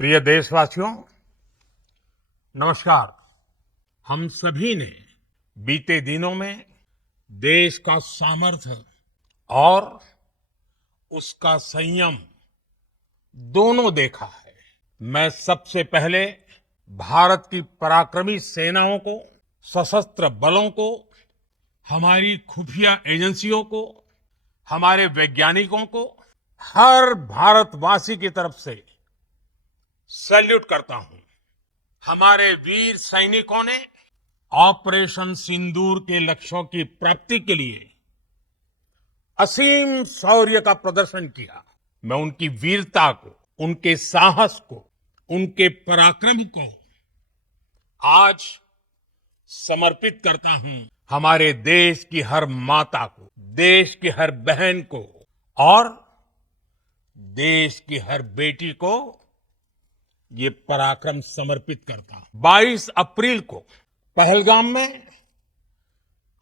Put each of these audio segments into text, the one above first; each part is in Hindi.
प्रिय देशवासियों, नमस्कार। हम सभी ने बीते दिनों में देश का सामर्थ्य और उसका संयम दोनों देखा है। मैं सबसे पहले भारत की पराक्रमी सेनाओं को, सशस्त्र बलों को, हमारी खुफिया एजेंसियों को, हमारे वैज्ञानिकों को, हर भारतवासी की तरफ से सैल्यूट करता हूं। हमारे वीर सैनिकों ने ऑपरेशन सिंदूर के लक्ष्यों की प्राप्ति के लिए असीम शौर्य का प्रदर्शन किया। मैं उनकी वीरता को, उनके साहस को, उनके पराक्रम को आज समर्पित करता हूं हमारे देश की हर माता को, देश की हर बहन को और देश की हर बेटी को ये पराक्रम समर्पित करता हूं। 22 अप्रैल को पहलगाम में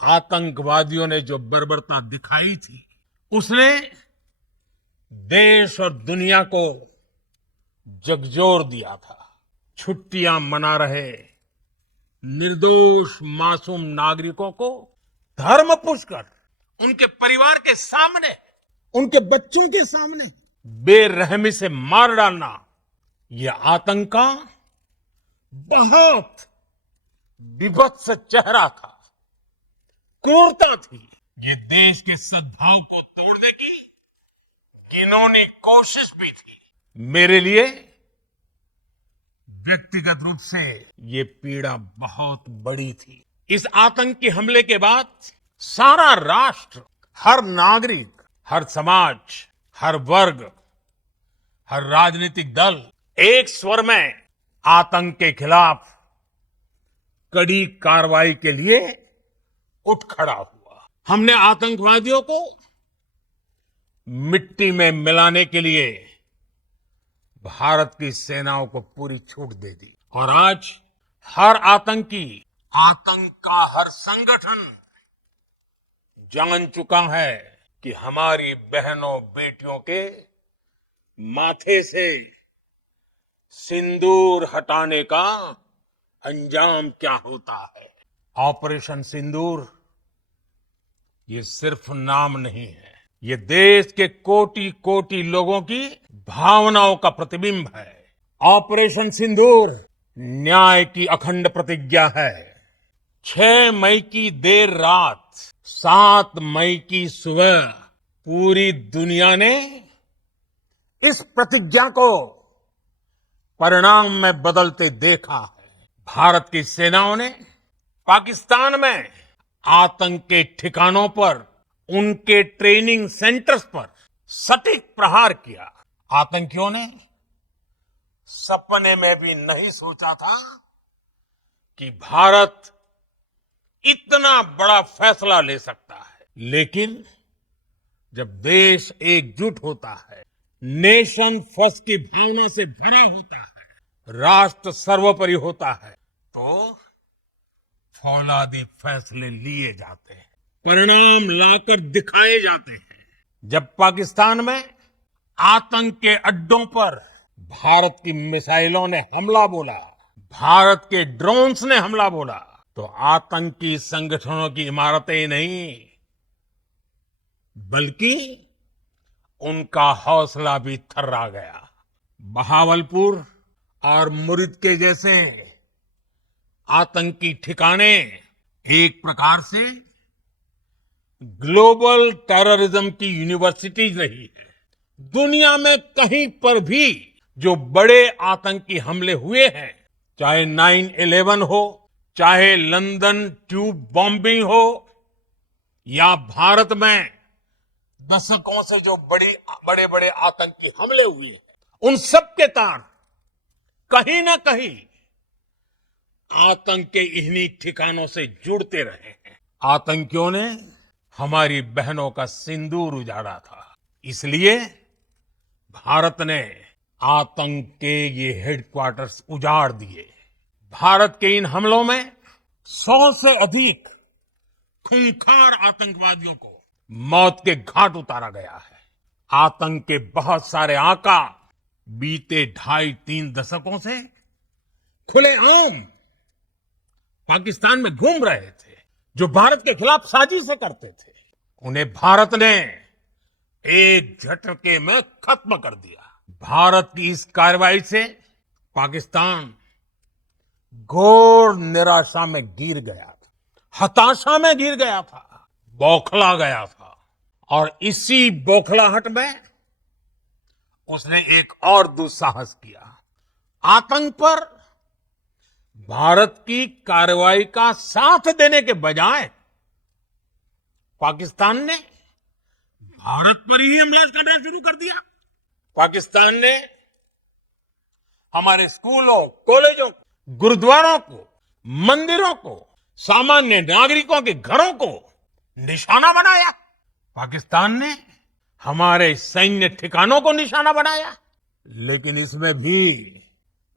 आतंकवादियों ने जो बर्बरता दिखाई थी, उसने देश और दुनिया को झकझोर दिया था। छुट्टियां मना रहे निर्दोष मासूम नागरिकों को धर्म पूछकर उनके परिवार के सामने, उनके बच्चों के सामने बेरहमी से मार डालना, यह आतंक का बहुत विभत्स चेहरा था, क्रूरता थी। ये देश के सद्भाव को तोड़ने की घिनौनी कोशिश भी थी। मेरे लिए व्यक्तिगत रूप से ये पीड़ा बहुत बड़ी थी। इस आतंकी हमले के बाद सारा राष्ट्र, हर नागरिक, हर समाज, हर वर्ग, हर राजनीतिक दल एक स्वर में आतंक के खिलाफ कड़ी कार्रवाई के लिए उठ खड़ा हुआ। हमने आतंकवादियों को मिट्टी में मिलाने के लिए भारत की सेनाओं को पूरी छूट दे दी और आज हर आतंकी, आतंक का हर संगठन जान चुका है कि हमारी बहनों बेटियों के माथे से सिंदूर हटाने का अंजाम क्या होता है। ऑपरेशन सिंदूर ये सिर्फ नाम नहीं है, ये देश के कोटि कोटि लोगों की भावनाओं का प्रतिबिंब है। ऑपरेशन सिंदूर न्याय की अखंड प्रतिज्ञा है। 6 मई की देर रात, 7 मई की सुबह पूरी दुनिया ने इस प्रतिज्ञा को परिणाम में बदलते देखा है। भारत की सेनाओं ने पाकिस्तान में आतंक के ठिकानों पर, उनके ट्रेनिंग सेंटर्स पर सटीक प्रहार किया। आतंकियों ने सपने में भी नहीं सोचा था कि भारत इतना बड़ा फैसला ले सकता है। लेकिन जब देश एकजुट होता है, नेशन फर्स्ट की भावना से भरा होता है, राष्ट्र सर्वोपरि होता है, तो फौलादी फैसले लिए जाते हैं, परिणाम लाकर दिखाए जाते हैं। जब पाकिस्तान में आतंक के अड्डों पर भारत की मिसाइलों ने हमला बोला, भारत के ड्रोन्स ने हमला बोला, तो आतंकी संगठनों की इमारतें नहीं, बल्कि उनका हौसला भी थर्रा गया। बहावलपुर और मुरिद के जैसे आतंकी ठिकाने एक प्रकार से ग्लोबल टेररिज्म की यूनिवर्सिटीज रही है। दुनिया में कहीं पर भी जो बड़े आतंकी हमले हुए हैं, चाहे 9/11 हो, चाहे लंदन ट्यूब बॉम्बिंग हो, या भारत में दशकों से जो बड़े बड़े आतंकी हमले हुए हैं, उन सब के तार कहीं ना कहीं आतंक के इन्हीं ठिकानों से जुड़ते रहे हैं। आतंकियों ने हमारी बहनों का सिंदूर उजाड़ा था, इसलिए भारत ने आतंक के ये हेडक्वार्टर्स उजाड़ दिए। भारत के इन हमलों में 100 से अधिक खूंखार आतंकवादियों को मौत के घाट उतारा गया है। आतंक के बहुत सारे आका बीते 2.5-3 दशकों से खुलेआम पाकिस्तान में घूम रहे थे, जो भारत के खिलाफ साजिशें करते थे, उन्हें भारत ने एक झटके में खत्म कर दिया। भारत की इस कार्रवाई से पाकिस्तान घोर निराशा में गिर गया था, हताशा में गिर गया था, बौखला गया था। और इसी बौखलाहट में उसने एक और दुस्साहस किया। आतंक पर भारत की कार्रवाई का साथ देने के बजाय पाकिस्तान ने भारत पर ही हमला करना शुरू कर दिया। पाकिस्तान ने हमारे स्कूलों, कॉलेजों, गुरुद्वारों को, मंदिरों को, सामान्य नागरिकों के घरों को निशाना बनाया। पाकिस्तान ने हमारे सैन्य ठिकानों को निशाना बनाया। लेकिन इसमें भी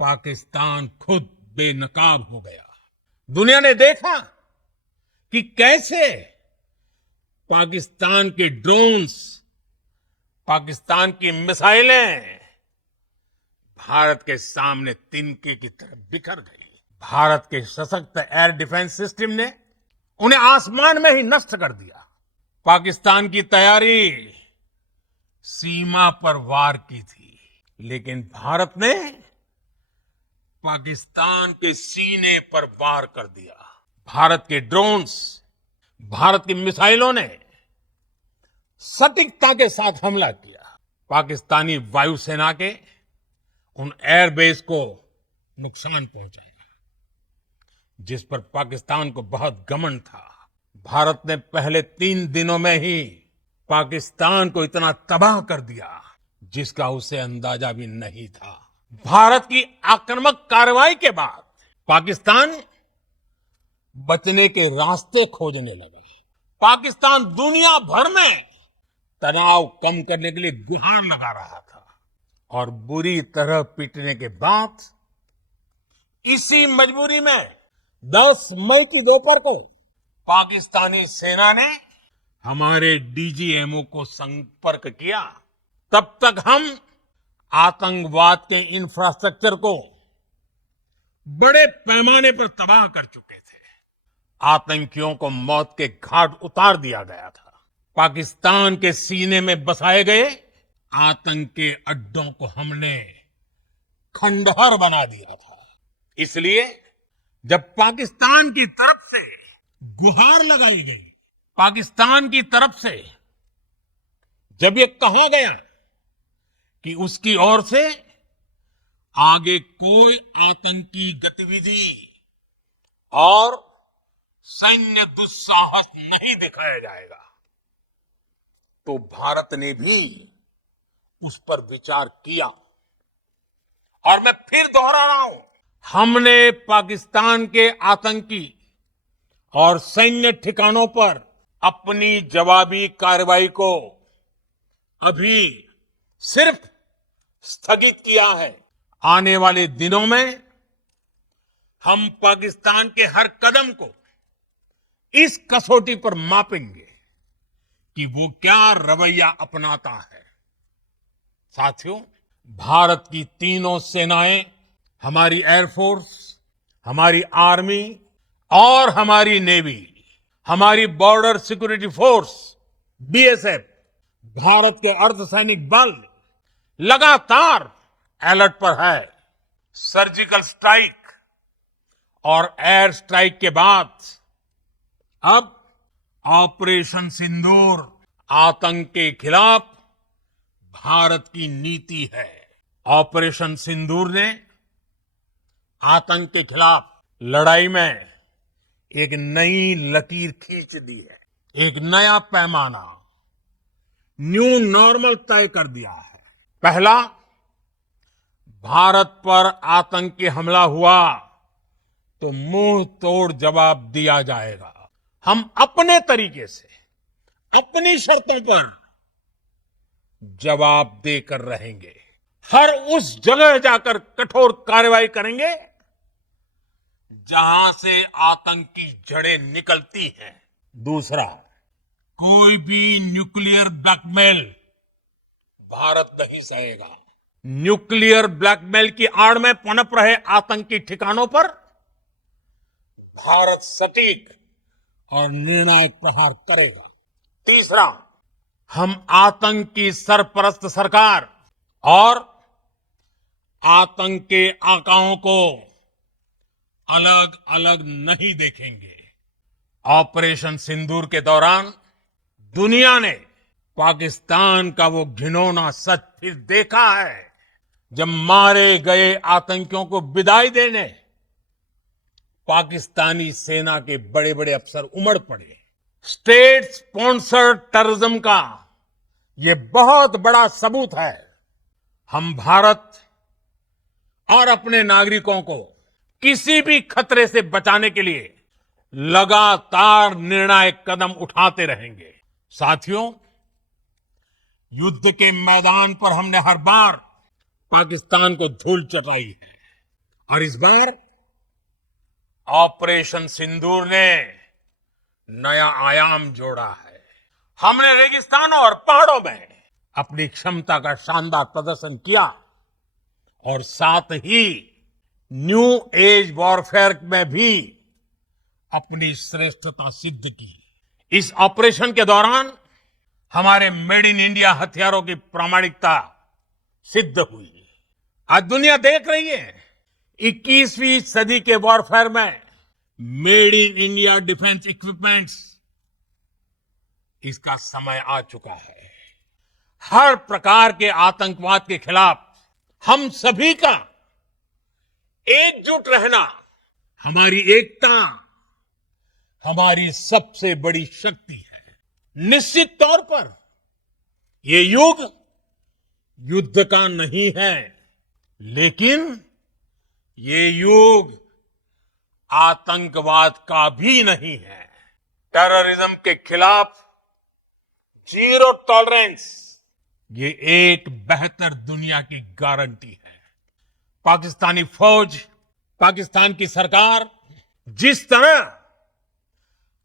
पाकिस्तान खुद बेनकाब हो गया। दुनिया ने देखा कि कैसे पाकिस्तान के ड्रोन्स, पाकिस्तान की मिसाइलें भारत के सामने तिनके की तरह बिखर गई। भारत के सशक्त एयर डिफेंस सिस्टम ने उन्हें आसमान में ही नष्ट कर दिया। पाकिस्तान की तैयारी सीमा पर वार की थी, लेकिन भारत ने पाकिस्तान के सीने पर वार कर दिया। भारत के ड्रोन्स, भारत की मिसाइलों ने सटीकता के साथ हमला किया। पाकिस्तानी वायुसेना के उन एयरबेस को नुकसान पहुंचाया, जिस पर पाकिस्तान को बहुत घमंड था। भारत ने पहले 3 दिनों में ही पाकिस्तान को इतना तबाह कर दिया, जिसका उसे अंदाजा भी नहीं था। भारत की आक्रामक कार्रवाई के बाद पाकिस्तान बचने के रास्ते खोजने लगे। पाकिस्तान दुनिया भर में तनाव कम करने के लिए गुहार लगा रहा था, और बुरी तरह पीटने के बाद इसी मजबूरी में 10 मई की दोपहर को पाकिस्तानी सेना ने हमारे डीजीएमओ को संपर्क किया। तब तक हम आतंकवाद के इंफ्रास्ट्रक्चर को बड़े पैमाने पर तबाह कर चुके थे। आतंकियों को मौत के घाट उतार दिया गया था। पाकिस्तान के सीने में बसाए गए आतंक के अड्डों को हमने खंडहर बना दिया था। इसलिए जब पाकिस्तान की तरफ से गुहार लगाई गई, पाकिस्तान की तरफ से जब ये कहा गया कि उसकी ओर से आगे कोई आतंकी गतिविधि और सैन्य दुस्साहस नहीं दिखाया जाएगा, तो भारत ने भी उस पर विचार किया। और मैं फिर दोहरा रहा हूं, हमने पाकिस्तान के आतंकी और सैन्य ठिकानों पर अपनी जवाबी कार्रवाई को अभी सिर्फ स्थगित किया है। आने वाले दिनों में हम पाकिस्तान के हर कदम को इस कसौटी पर मापेंगे कि वो क्या रवैया अपनाता है। साथियों, भारत की तीनों सेनाएं, हमारी एयरफोर्स, हमारी आर्मी और हमारी नेवी, हमारी border security force BSF, Bharat के अर्धसैनिक बल लगातार अलर्ट पर है। सर्जिकल स्ट्राइक और एयर स्ट्राइक के बाद अब ऑपरेशन सिंदूर आतंक के खिलाफ भारत की नीति है। ऑपरेशन सिंदूर ने आतंक के खिलाफ लड़ाई में एक नई लकीर खींच दी है, एक नया पैमाना, न्यू नॉर्मल तय कर दिया है। पहला, भारत पर आतंकी हमला हुआ तो मुंह तोड़ जवाब दिया जाएगा। हम अपने तरीके से, अपनी शर्तों पर जवाब देकर रहेंगे। हर उस जगह जाकर कठोर कार्रवाई करेंगे जहां से आतंक की जड़ें निकलती हैं। दूसरा, कोई भी न्यूक्लियर ब्लैकमेल भारत नहीं सहेगा। न्यूक्लियर ब्लैकमेल की आड़ में पनप रहे आतंकी ठिकानों पर भारत सटीक और निर्णायक प्रहार करेगा। तीसरा, हम आतंक की सरपरस्त सरकार और आतंक के आकाओं को अलग अलग नहीं देखेंगे। ऑपरेशन सिंदूर के दौरान दुनिया ने पाकिस्तान का वो घिनौना सच फिर देखा है, जब मारे गए आतंकियों को विदाई देने पाकिस्तानी सेना के बड़े बड़े अफसर उमड़ पड़े। स्टेट स्पॉन्सर्ड टेररिज्म का ये बहुत बड़ा सबूत है। हम भारत और अपने नागरिकों को किसी भी खतरे से बचाने के लिए लगातार निर्णायक कदम उठाते रहेंगे। साथियों, युद्ध के मैदान पर हमने हर बार पाकिस्तान को धूल चटाई है और इस बार ऑपरेशन सिंदूर ने नया आयाम जोड़ा है। हमने रेगिस्तानों और पहाड़ों में अपनी क्षमता का शानदार प्रदर्शन किया और साथ ही न्यू एज वॉरफेयर में भी अपनी श्रेष्ठता सिद्ध की। इस ऑपरेशन के दौरान हमारे मेड इन इंडिया हथियारों की प्रामाणिकता सिद्ध हुई। आज दुनिया देख रही है 21वीं सदी के वॉरफेयर में made in India defence equipments, इसका समय आ चुका है। हर प्रकार के आतंकवाद के खिलाफ हम सभी का एकजुट रहना हमारी एकता, हमारी सबसे बड़ी शक्ति है। निश्चित तौर पर ये युग युद्ध का नहीं है, लेकिन ये युग आतंकवाद का भी नहीं है। टेररिज्म के खिलाफ जीरो टॉलरेंस, ये एक बेहतर दुनिया की गारंटी है। पाकिस्तानी फौज, पाकिस्तान की सरकार जिस तरह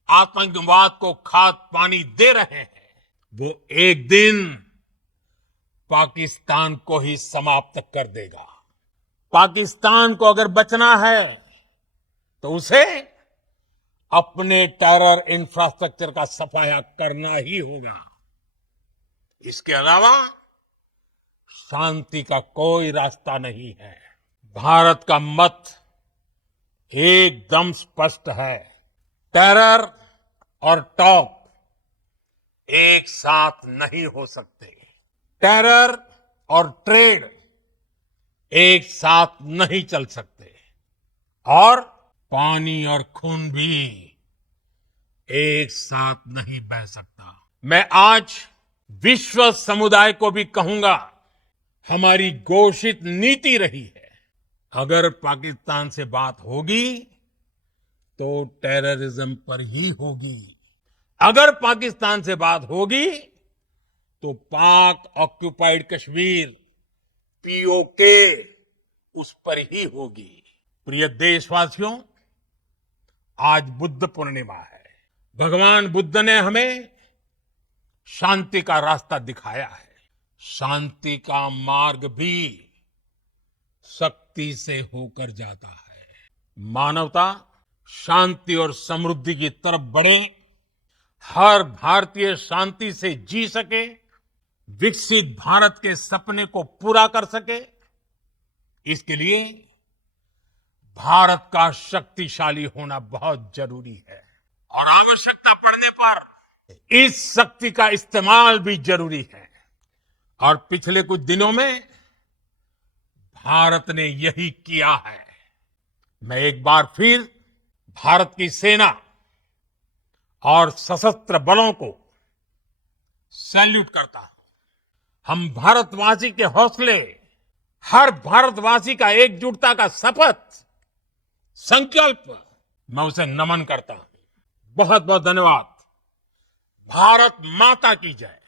आतंकवाद को खाद पानी दे रहे हैं, वो एक दिन पाकिस्तान को ही समाप्त कर देगा। पाकिस्तान को अगर बचना है तो उसे अपने टेरर इंफ्रास्ट्रक्चर का सफाया करना ही होगा। इसके अलावा शांति का कोई रास्ता नहीं है। भारत का मत एकदम स्पष्ट है। टेरर और टॉप एक साथ नहीं हो सकते। टेरर और ट्रेड एक साथ नहीं चल सकते और पानी और खून भी एक साथ नहीं बह सकता। मैं आज विश्व समुदाय को भी कहूंगा, हमारी घोषित नीति रही है, अगर पाकिस्तान से बात होगी तो टेररिज्म पर ही होगी। अगर पाकिस्तान से बात होगी तो पाक ऑक्युपाइड कश्मीर, पीओके, उस पर ही होगी। प्रिय देशवासियों, आज बुद्ध पूर्णिमा है। भगवान बुद्ध ने हमें शांति का रास्ता दिखाया है। शांति का मार्ग भी शक्ति से होकर जाता है। मानवता शांति और समृद्धि की तरफ बढ़े, हर भारतीय शांति से जी सके, विकसित भारत के सपने को पूरा कर सके, इसके लिए भारत का शक्तिशाली होना बहुत जरूरी है और आवश्यकता पड़ने पर इस शक्ति का इस्तेमाल भी जरूरी है। और पिछले कुछ दिनों में भारत ने यही किया है। मैं एक बार फिर भारत की सेना और सशस्त्र बलों को सैल्यूट करता हूं। हम भारतवासी के हौसले, हर भारतवासी का एकजुटता का शपथ, संकल्प, मैं उसे नमन करता हूं। बहुत बहुत धन्यवाद। भारत माता की जय।